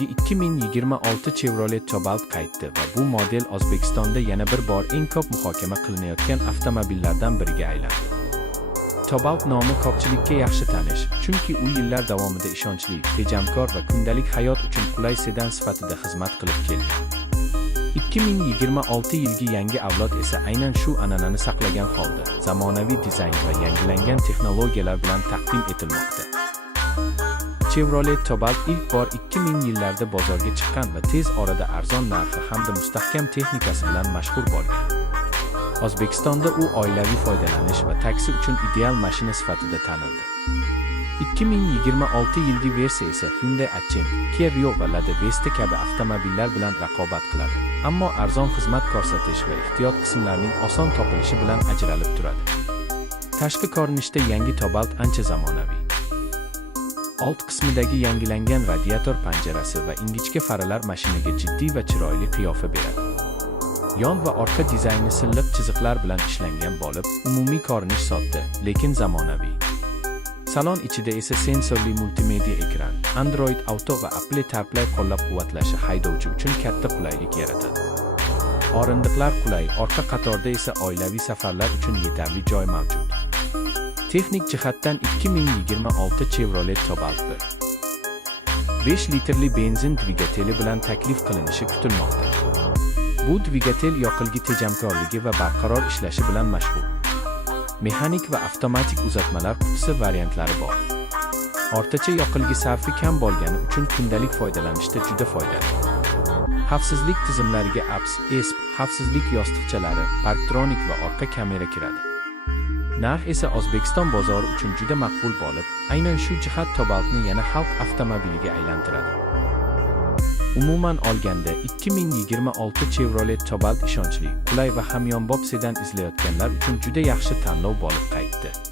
yangi 2026 Chevrolet Cobalt qaytdi va bu model O'zbekistonda yana bir bor eng ko'p muhokama qilinayotgan avtomobillardan biriga aylandi. Cobalt nomi ko'pchilikka yaxshi tanish, chunki u yillar davomida ishonchli, tejamkor va kundalik hayot uchun qulay sedan sifatida xizmat qilib kelgan. 2026 yilgi yangi avlod esa aynan shu an'anani saqlagan holda, zamonaviy dizayn va yangilangan texnologiyalar bilan taqdim etilmoqda. Chevrolet Cobalt ilk bor 2000 yillarda bozorga chiqqan va tez orada arzon narxi hamda mustahkam texnikasi bilan mashhur bo'lgan. O'zbekistonda u oilaviy foydalanish va taksi uchun ideal mashina sifatida tanildi. 2026 yilgi versiya esa Hyundai Accent, Kia Rio va Lada Vesta kabi avtomobillar bilan raqobat qiladi. Ammo arzon xizmat ko'rsatish va ehtiyot qismlarining oson topilishi bilan ajralib turadi. Tashqi ko'rinishda yangi Cobalt ancha zamonaviy. Old qismidagi yangilangan radiator panjarasi va ingichka faralar mashinaga jiddiy va chiroyli qiyofa beradi. Yon va orqa dizayni silliq chiziqlar bilan ishlangan bo'lib, umumiy ko'rinish sodda, lekin zamonaviy. Salon ichida esa sensorli multimedia ekran, Android Auto va Apple CarPlay qo'llab-quvvatlashi haydovchi uchun katta qulaylik yaratadi. O'rindiqlar qulay, orqa qatorda esa oilaviy safarlar uchun yetarli joy mavjud. Texnik jihatdan 2026 Chevrolet Cobalt 5 litrli benzin dvigateli bilan taklif qilinishi kutilmoqda. Bu dvigatel yoqilg'i tejamkorligi va barqaror ishlashi bilan mashhur. Mexanik va avtomatik uzatmalar qutisi variantlari bor. O'rtacha yoqilg'i sarfi kam bo'lgani uchun kundalik foydalanishda juda foydali. Xavfsizlik tizimlariga ABS, ESP, xavfsizlik yostiqchalari, Parktronic va orqa kamera kiradi. Narx esa O'zbekiston bozori uchun juda maqbul bo'lib, aynan shu jihat Cobaltni yana xalq avtomobiliga aylantiradi. Umuman olganda 2026 Chevrolet Cobalt ishonchli, qulay va hamyonbop sedan izlayotganlar uchun juda yaxshi tanlov bo'lib qaytdi.